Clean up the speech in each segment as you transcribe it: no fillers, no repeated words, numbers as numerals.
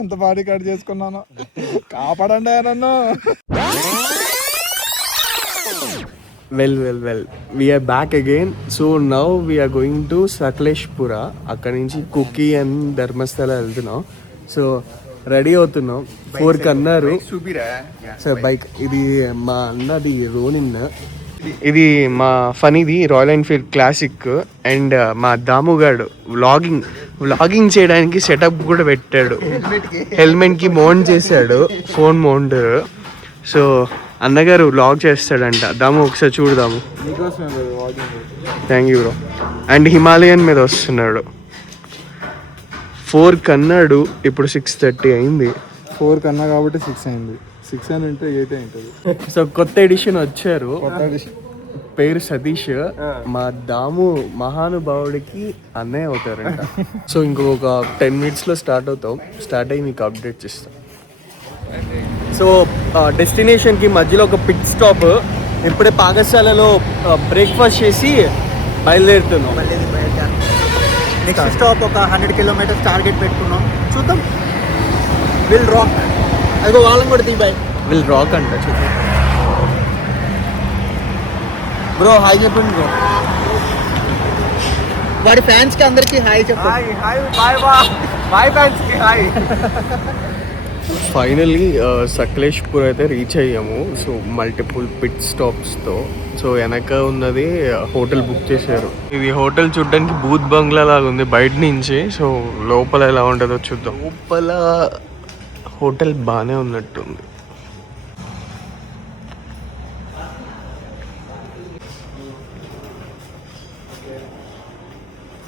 ఎంత body cut చేసుకున్నాను, కాపాడండి నన్ను. Well we're back again. So now we're going to Sakleshpur. అక్కడి నుంచి కుకీ అండ్ ధర్మస్థల వెళ్తున్నాం. సో రెడీ అవుతున్నాం. 4 అన్నారు సార్ బైక్. ఇది మా అన్నది రోనిన్, ఇది మా ఫనీది రాయల్ ఎన్ఫీల్డ్ క్లాసిక్. అండ్ మా దాముగాడు వ్లాగింగ్ చేయడానికి సెటప్ కూడా పెట్టాడు. హెల్మెట్కి మౌంట్ చేశాడు, ఫోన్ మౌంట్. సో అన్నగారు వ్లాగ్ చేస్తాడంట. దాము ఒకసారి చూడదాము. Thank you bro. And Himalayan మీద వస్తున్నాడు. 4 కన్నాడు, ఇప్పుడు 6:30 అయింది. 4 కన్నా కాబట్టి 6 అయింది. 6 అని అంటే 8 అయింటుంది. సో కొత్త ఎడిషన్ వచ్చారు, పేరు సతీష్. మా దాము మహానుభావుడికి అన్నయ్య అవుతారంట. సో ఇంకొక 10 minutesలో స్టార్ట్ అవుతాం. స్టార్ట్ అయ్యి మీకు అప్డేట్ చేస్తాం. సో డెస్టినేషన్కి మధ్యలో ఒక పిట్ స్టాప్. ఇప్పుడే పాఠశాలలో బ్రేక్ఫాస్ట్ చేసి బయలుదేరుతున్నాం. నెక్స్ట్ స్టాప్ ఒక 100 kilometers టార్గెట్ పెట్టుకున్నాం. చూద్దాం. Will rock. అదిగో వాళ్ళని కూడా తీబాయ్. విల్ రాక్ అంట. చూద్దాం. బ్రో హాయ్ చెప్పండి బ్రో. వాడి ఫ్యాన్స్ కి అందరికి హాయ్ చెప్పండి. బాయ్ ఫ్యాన్స్ కి హాయ్. ఫైనల్లీ సకలేష్పూర్ అయితే రీచ్ అయ్యాము. సో మల్టిపుల్ పిట్ స్టాప్స్తో. సో వెనక ఉన్నది హోటల్ బుక్ చేశారు. ఇది హోటల్ చూడడానికి బూత్ బంగ్లా లాగా ఉంది బయట నుంచి. సో లోపల ఎలా ఉంటుందో చూద్దాం. లోపల హోటల్ బాగానే ఉన్నట్టుంది.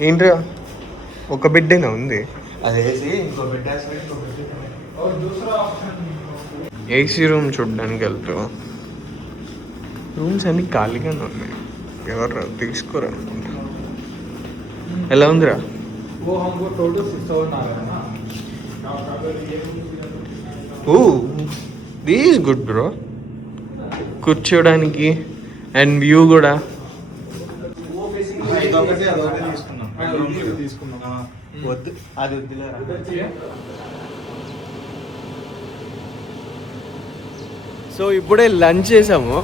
ఏంట్రా ఒక బిడ్డేనా ఉంది? అదేసి ఇంకో బిడ్డ ఏసీ రూమ్ చూడడానికి వెళ్తాం. రూమ్స్ అన్ని ఖాళీగానే ఉన్నాయి, ఎవరు తీసుకోరా అనుకుంటా. ఎలా ఉందిరా? Oh this is good bro. కూర్చోడానికి అండ్ వ్యూ కూడా. సో ఇప్పుడే లంచ్ చేసాము.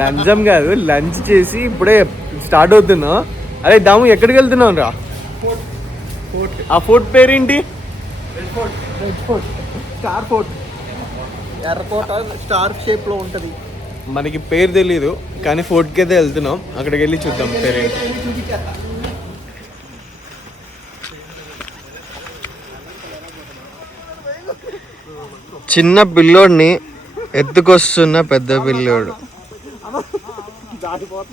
లంచం కాదు, లంచ్ చేసి ఇప్పుడే స్టార్ట్ అవుతున్నాం. అరే దాము ఎక్కడికి వెళ్తున్నాం రా? ఆ ఫోర్ట్ పేరేంటి? Star fort. ఎర్రకోట స్టార్ షేప్ లో ఉంటది. మనకి పేరు తెలీదు కానీ ఫోర్ట్కి అయితే వెళ్తున్నాం. అక్కడికి వెళ్ళి చూద్దాం పేరేంటి. చిన్న పిల్లోడిని ఎత్తుకొస్తున్న పెద్ద పిల్లోడు.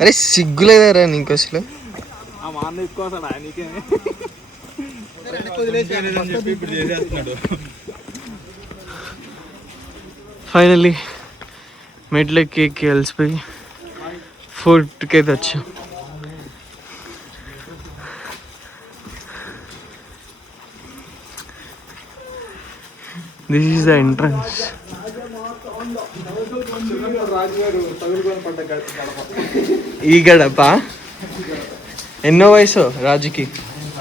అరే సిగ్గులేదారా నీకు అసలు? ఫైనల్లీ మెట్లెక్కి కలిసిపోయి ఫుడ్కి అయితే వచ్చాం. This is the entrance. ఈ గడప ఎన్నో వయసు రాజుకి?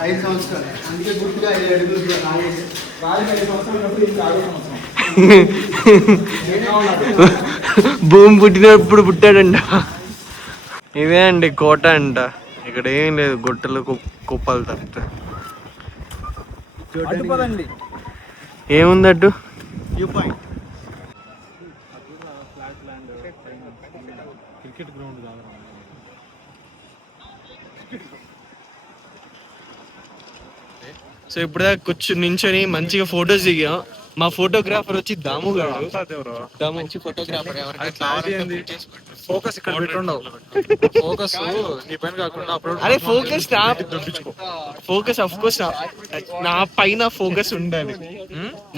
5 సంవత్సరాలు. అందుకే గుర్తుగా 5 అడుగులు. భూమి పుట్టినప్పుడు పుట్టాడంట. ఇదే అండి కోట అంట. ఇక్కడ ఏం లేదు, గుట్టలు కుప్పలు తప్పితే. ఏముందట్టు? View point. Cricket ground. So ఇప్పుడు నించొని మంచిగా ఫొటోస్ దిగాం. మా ఫోటోగ్రాఫర్ వచ్చి దాము గారు. మంచి ఫోటోగ్రాఫర్. ఫోకస్ ఇక్కడ పెట్టుండవు. ఫోకస్ నీ పైన కాకుండా అరే ఫోకస్ ఫోకస్ ఆఫ్ కోర్స్ నా పైన ఫోకస్ ఉండాలి.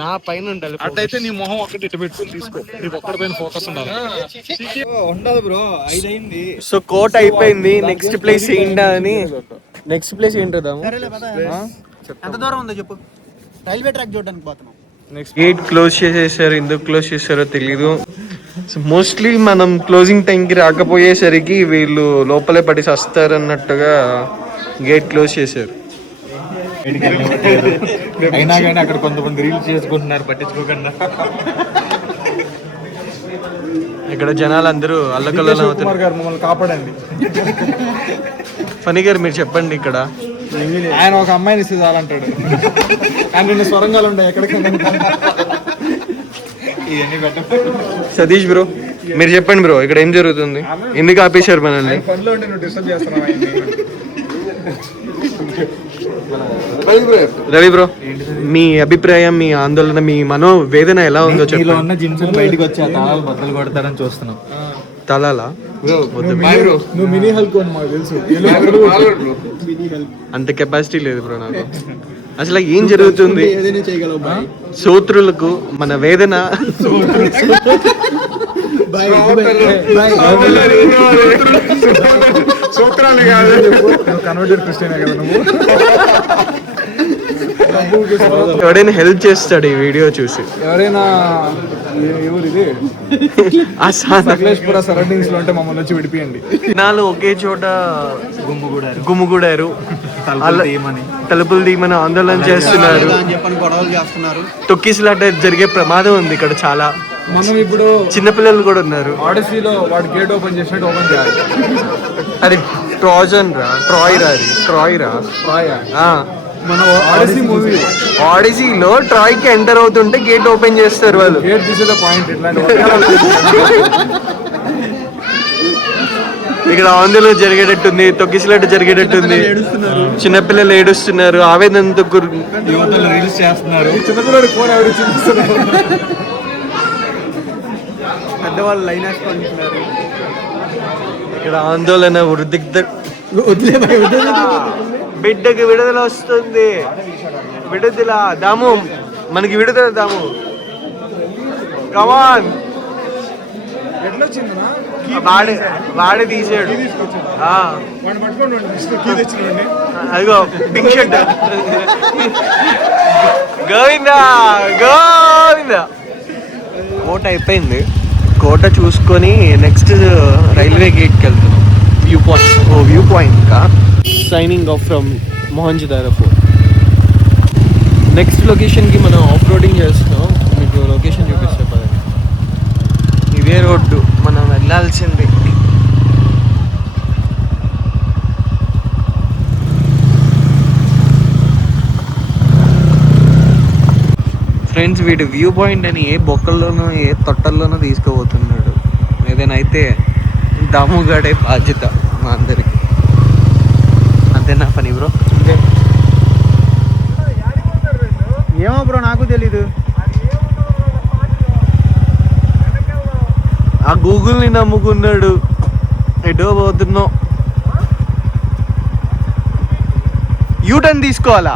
నా పైన ఉండాలి. అట్లయితే నీ మొహం ఒక్కటి ఇటు పెట్టుకుని తీసుకో. నీకు ఒక్కడి పైన ఫోకస్ ఉండాలి. ఉండదు బ్రో. 5 అయింది. సో కోట్ అయిపోయింది. నెక్స్ట్ ప్లేస్ ఏంటా అని. నెక్స్ట్ ప్లేస్ ఏంటో ఎంత దూరం ఉందో చెప్పు. రైల్వే ట్రాక్ చూడడానికి పోతున్నాం. గేట్ క్లోజ్ చేసేసారు. ఎందుకు క్లోజ్ చేశారో తెలీదు. సో మోస్ట్లీ మనం క్లోజింగ్ టైంకి రాకపోయేసరికి వీళ్ళు లోపలే పడి వస్తారు అన్నట్టుగా గేట్ క్లోజ్ చేశారు. అయినా కానీ అక్కడ కొంతమంది రీల్స్ చేసుకుంటున్నారు పట్టించుకోకుండా. ఇక్కడ జనాలు అందరూ అల్లకల్లోలం అవుతున్నారు. గారు మమ్మల్ని కాపాడండి. ఫనీ గారు మీరు చెప్పండి. ఇక్కడ ఆయన ఒక అమ్మాయిని ఇస్తే చాలంటాడు. ఆయన రెండు స్వరంగాలు ఉంటాయి ఎక్కడికైనా. ఇవన్నీ పెట్ట సతీష్ బ్రో మీరు చెప్పండి బ్రో, ఇక్కడ ఏం జరుగుతుంది? ఎందుకు ఆపేశారు మనల్ని? పనిలో ఉండి నువ్వు డిస్టర్బ్ చేస్తున్నావు ఆయన్ని. రవి బ్రో మీ అభిప్రాయం, మీ ఆందోళన, మీ మనోవేదన ఎలా ఉందో నీలో చెప్పండి. ఉన్న జిమ్స్ బయటకు వచ్చి ఆ తాళాలు బద్దలు కొడతారని చూస్తున్నాం. తలాలా నువ్వు మినీ హల్క్ అని మాకు తెలుసు. అంత కెపాసిటీ లేదు బ్రో నాకు. అసలు ఏం జరుగుతుంది? ఏదైనా చేయగలవు బాయ్. సోత్రులకు మన వేదన సూత్రాలు కాదు. నువ్వు కన్వర్టెడ్ క్రిస్టియనే కదా నువ్వు. ఎవడైనా హెల్ప్ చేస్తాడు ఈ వీడియో చూసి. ఎవరైనా ఎవరు ఇది సకలేష్పుర సరౌండింగ్స్ లో ఉంటే మమ్మల్ని వచ్చి విడిపియండి. జనాలు ఒకే చోట గుమ్ముగూడారు. తలుపులు తీయమని ఆందోళన చేస్తున్నారు. గొడవలు చేస్తున్నారు. తొక్కిసలాట జరిగే ప్రమాదం ఉంది ఇక్కడ చాలా. మనం ఇప్పుడు చిన్నపిల్లలు కూడా ఉన్నారు. ఆడిసీలో వాడు గేట్ ఓపెన్ చేసినట్టు ఓపెన్ చేయాలి. అది ట్రాజన్ రా, ట్రాయ్ రా, అది ట్రాయ్ రా. మన ఆడిసీ మూవీ ఆడిసీలో ట్రాయ్ కి ఎంటర్ అవుతుంటే గేట్ ఓపెన్ చేస్తారు వాళ్ళు. గేట్ తీసేదే పాయింట్. ఇట్లాంటి ఇక్కడ ఆందోళన జరిగేటట్టుంది, తొక్కిసలాట జరిగేటట్టుంది. చిన్నపిల్లలు ఏడుస్తున్నారు, ఆవేదనతో యువతలు రీల్స్ చేస్తున్నారు. చిన్నపిల్లడి ఫోన్ ఎవరు చూపిస్తున్నారు. పెద్దవాళ్ళు లైన్ వేసుకుంటున్నారు. ఇక్కడ ఆందోళన బిడ్డకి విడుదల వస్తుంది. విడుదల దాము, మనకి విడుదల దాము. కమాన్. ఎట్లా వచ్చిందనా? వాడే తీసాడు. వాడిని పట్టుకోండి, కీ తెచ్చినండి. అదిగో పింక్ షర్ట్. గోవిందా గోవిందా. కోట అయిపోయింది. కోట చూసుకొని నెక్స్ట్ రైల్వే గేట్కి వెళ్తున్నాం. వ్యూ పాయింట్ కా signing off from Mohenjo-daro fort. Next లొకేషన్కి మనం ఆఫ్ రోడింగ్ చేస్తున్నాం. మీకు లొకేషన్ చూపిస్తే పదండి. ఇదే రోడ్డు మనం వెళ్ళాల్సింది. ఫ్రెండ్స్ వీడు వ్యూ పాయింట్ అని ఏ బొక్కల్లోనో ఏ తొట్టల్లోనో తీసుకుపోతున్నాడు. ఏదైనా అయితే దాముగాడే బాధ్యత మా అందరికి. అంతేనా పని బ్రో? ఏమో బ్రో నాకు తెలీదు. ఆ గూగుల్ని నమ్ముకున్నాడు. ఎటో పోతున్నావు. యూటర్న్ తీసుకోవాలా?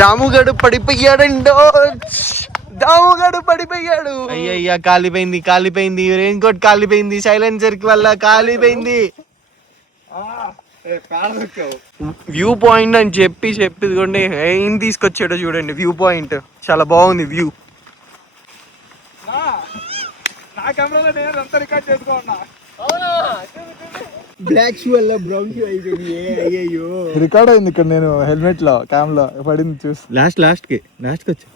దాముగాడు పడిపోయాడండో. దాముగాడు పడిపోయాడు. అయ్యయ్యా కాలిపోయింది. రెయిన్ కోట్ కాలిపోయింది. సైలెన్సర్ వల్ల కాలిపోయింది. వ్యూ పాయింట్ అని చెప్పిదిగోండి ఏం తీసుకొచ్చాడో చూడండి. వ్యూ పాయింట్ చాలా బాగుంది. వ్యూ నా కెమెరాలో నేను అంతా రికార్డ్ చేసుకోన్నా. బ్లాక్ షూ వల్ల బ్రౌన్ షూ అయిపోయింది. అయ్యో రికార్డ్ అయింది ఇక్కడ. నేను హెల్మెట్ లో క్యామ్ లో పడింది చూసి లాస్ట్ కి వచ్చా.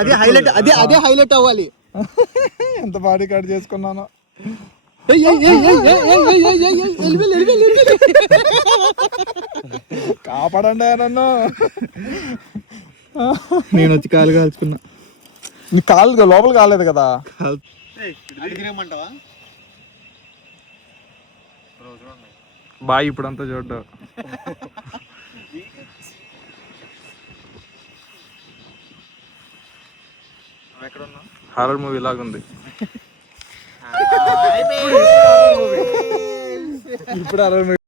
అదే హైలైట్ అవ్వాలి. ఎంత బాగా రికార్డ్ చేసుకున్నాను. కాపాడండి నన్ను. నేను వచ్చి కాలు కాల్చుకున్నా. నీ కాలు లోపల కాలేదు కదా. బాయ్ ఇప్పుడంతా చూడ్డావు. హారర్ మూవీ లాగుంది. ఇప్పుడు హారర్ మూవీ